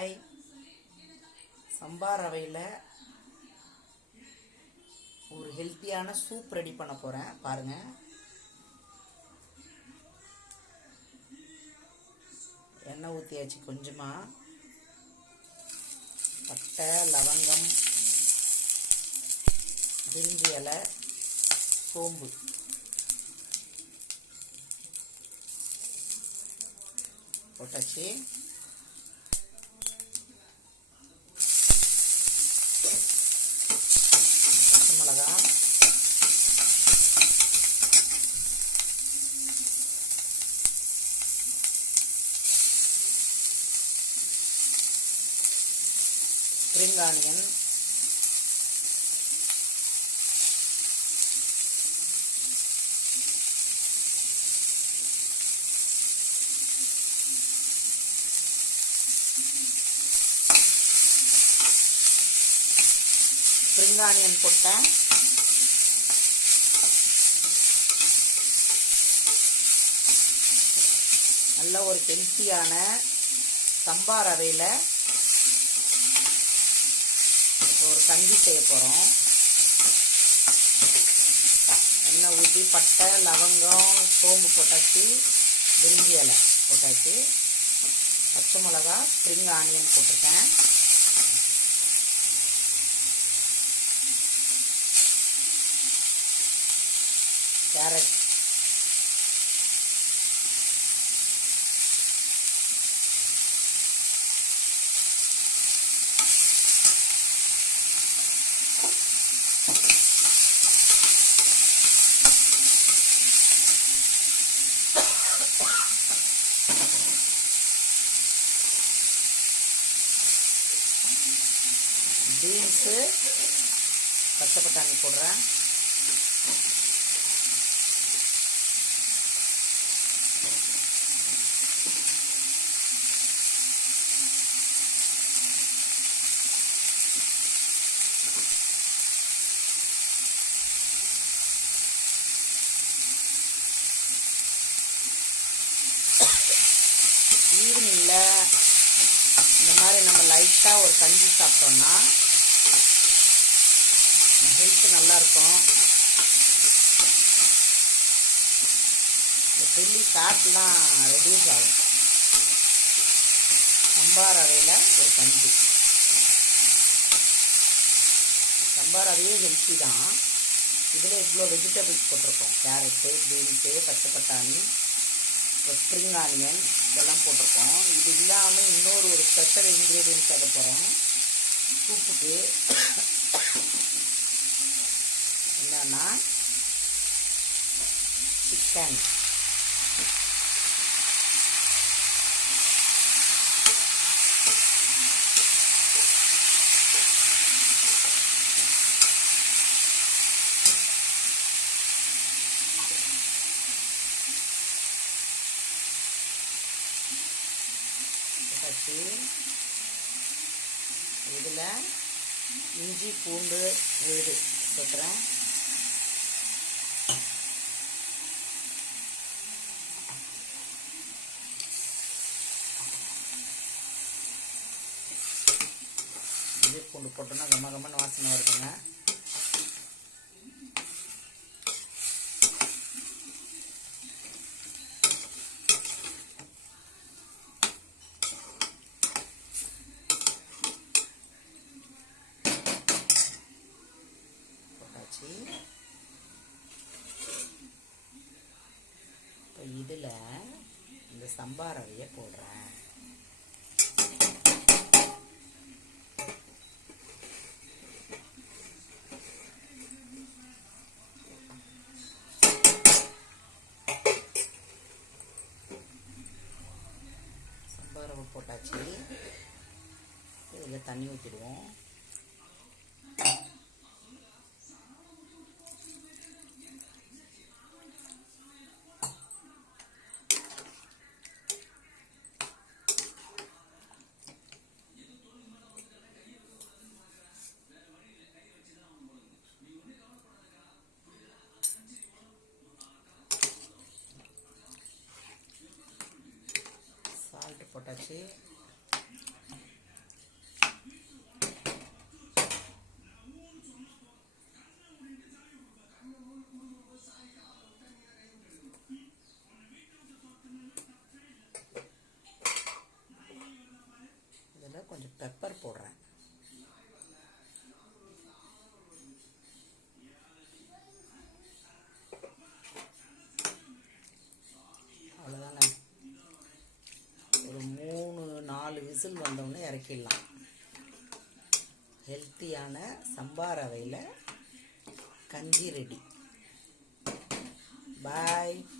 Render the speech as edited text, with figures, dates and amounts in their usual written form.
Hi, சம்பா ரவையில் ஒரு ஹெல்த்தியான soup ready பண்ண போகிறேன் பாருங்கள். எண்ணெய் ஊற்றியாச்சு, கொஞ்சமாக பட்டை, லவங்கம், பிரிஞ்சி இலை, சோம்பு போட்டாச்சு. பச்சை மிளகா, ஸ்ப்ரிங் ஆனியன், ஸ்ப்ரிங் ஆனியன் போட்டேன். நல்ல ஒரு ஹெல்த்தியான சம்பா ரவையில் ஒரு கஞ்சி செய்ய போகிறோம். எண்ணெய் ஊற்றி பட்டை, லவங்கம், சோம்பு போட்டாச்சு, பிரிஞ்சி இலை போட்டாச்சு, பச்சை மிளகா, ஸ்ப்ரிங் ஆனியன் போட்டிருக்கேன். கேரட், பீன்ஸு, பச்சை பட்டாணி போடுறேன். ஈவினிங்கில் இந்த மாதிரி நம்ம லைட்டாக ஒரு கஞ்சி சாப்பிட்டோம்னா ஹெல்த் நல்லாயிருக்கும். இந்த டெல்லி ஃபேட்லாம் ரெடியூஸ் ஆகும். சம்பா ரவையில் ஒரு கஞ்சி. சம்பா ரவையே ஹெல்த்தி தான். இதில் இவ்வளோ வெஜிடபிள்ஸ் போட்டிருக்கோம். கேரட்டு, பீன்ஸு, பச்சை பட்டாணி, ஸ்ப்ரிங் ஆனியன் இதெல்லாம் போட்டிருக்கோம். இது இல்லாமல் இன்னொரு ஒரு ஸ்பெஷல் இன்க்ரீடியன்ட் சேர்க்க போகிறோம் சூப்புக்கு. என்னன்னா சிக்கன். இதில் இஞ்சி, பூண்டு, விழுது போட்டுறேன். இஞ்சி பூண்டு போட்டோன்னா கம்மன்னு வாசனை வருதுங்க. இப்போ இதில் இந்த சம்பா ரவையை போடுறேன். சம்பா ரவை போட்டாச்சு. இதில் தண்ணி ஊற்றிடுவோம். போட்டாச்சு. விசில் வந்தோடனே இறக்கிடலாம். ஹெல்த்தியான சம்பா ரவையில் கஞ்சி ரெடி. பாய்.